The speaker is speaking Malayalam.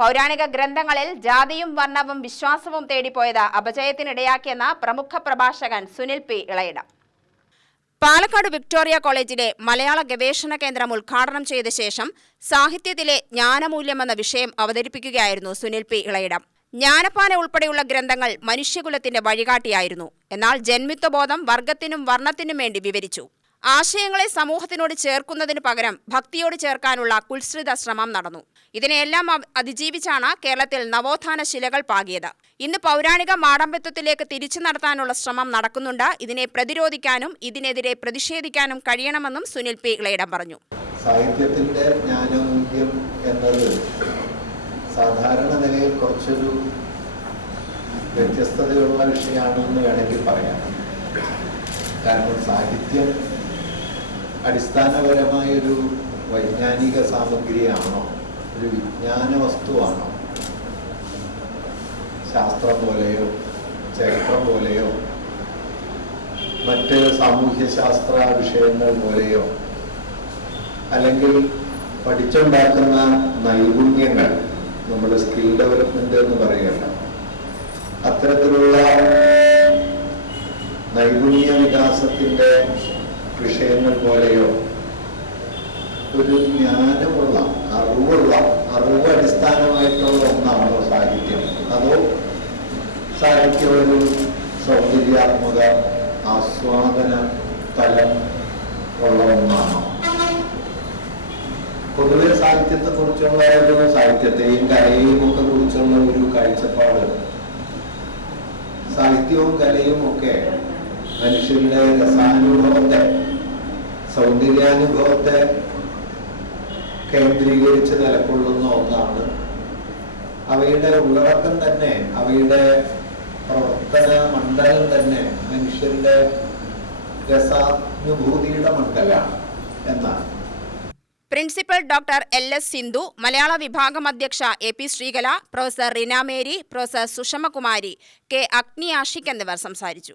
പൗരാണിക ഗ്രന്ഥങ്ങളിൽ ജാതിയും വർണവും വിശ്വാസവും തേടിപ്പോയത് അപജയത്തിനിടയാക്കിയെന്ന പ്രമുഖ പ്രഭാഷകൻ സുനിൽ പി. ഇളയിടം. പാലക്കാട് വിക്ടോറിയ കോളേജിലെ മലയാള ഗവേഷണ കേന്ദ്രം ഉദ്ഘാടനം ചെയ്ത ശേഷം സാഹിത്യത്തിലെ ജ്ഞാനമൂല്യമെന്ന വിഷയം അവതരിപ്പിക്കുകയായിരുന്നു സുനിൽ പി. ഇളയിടം. ജ്ഞാനപ്പാന ഉൾപ്പെടെയുള്ള ഗ്രന്ഥങ്ങൾ മനുഷ്യകുലത്തിന്റെ വഴികാട്ടിയായിരുന്നു. എന്നാൽ ജന്മിത്വബോധം വർഗത്തിനും വർണത്തിനും വേണ്ടി വിവരിച്ചു. ആശയങ്ങളെ സമൂഹത്തിനോട് ചേർക്കുന്നതിന് പകരം ഭക്തിയോട് ചേർക്കാനുള്ള കുൽശ്രിത ശ്രമം നടന്നു. ഇതിനെയെല്ലാം അതിജീവിച്ചാണ് കേരളത്തിൽ നവോത്ഥാന ശിലകൾ പാകിയത്. ഇന്ന് പൗരാണിക മാടമ്പത്വത്തിലേക്ക് തിരിച്ചു നടത്താനുള്ള ശ്രമം നടക്കുന്നുണ്ട്. ഇതിനെ പ്രതിരോധിക്കാനും ഇതിനെതിരെ പ്രതിഷേധിക്കാനും കഴിയണമെന്നും സുനിൽ പി ഇളയിടം പറഞ്ഞു. സാഹിത്യത്തിന്റെ ജ്ഞാനമൂല്യം എന്നത് സാധാരണ നിലയിൽ കുറച്ചൊരു വ്യത്യസ്തതയുള്ള വിഷയമാണെന്ന് വേണമെങ്കിൽ പറയാം. കാരണം സാഹിത്യം അടിസ്ഥാനപരമായൊരു വൈജ്ഞാനിക സാമഗ്രിയാണോ? ഒരു വിജ്ഞാന വസ്തുവാണോ? ശാസ്ത്രം പോലെയോ ചരിത്രം പോലെയോ മറ്റ് സാമൂഹ്യ ശാസ്ത്ര വിഷയങ്ങൾ പോലെയോ അല്ലെങ്കിൽ പഠിച്ചുണ്ടാക്കുന്ന നൈപുണ്യങ്ങൾ നമ്മൾ സ്കിൽ ഡെവലപ്മെന്റ് എന്ന് പറയുകയല്ല. അത്തരത്തിലുള്ള നൈപുണ്യ വികാസത്തിന്റെ വിഷയങ്ങൾ പോലെയോ. ഒരു ജ്ഞാനമുള്ള അറിവുള്ള അറിവ് അടിസ്ഥാനമായിട്ടുള്ള ഒന്നാണോ സാഹിത്യം? അതോ സാഹിത്യം ഒരു സൗന്ദര്യാത്മക ആസ്വാദന തലം ഉള്ള ഒന്നാണോ? പൊതുവെ സാഹിത്യത്തെ കുറിച്ചുള്ള ഒരു സാഹിത്യത്തെയും കലയെയും ഒക്കെ കുറിച്ചുള്ള ഒരു കാഴ്ചപ്പാട്. സാഹിത്യവും കലയും ഒക്കെ മനുഷ്യരുടെ രസാനുഭവത്തെ സൗന്ദര്യാനുഭവത്തെ കേന്ദ്രീകരിച്ച് നിലകൊള്ളുന്ന ഒന്നാണ് അവയുടെ ഉള്ളടക്കം തന്നെ അവയുടെ പ്രവർത്തന മണ്ഡലം തന്നെ മനുഷ്യരുടെ രസാനുഭൂതിയുടെ മണ്ഡലമാണ് എന്നാണ്. Principal doctor L S Sindhu മലയാള വിഭാഗം അധ്യക്ഷ A P Sreekala professor Rinamary professor Sushamakumari K Agni Ashik എന്നിവർ സംസാരിച്ചു.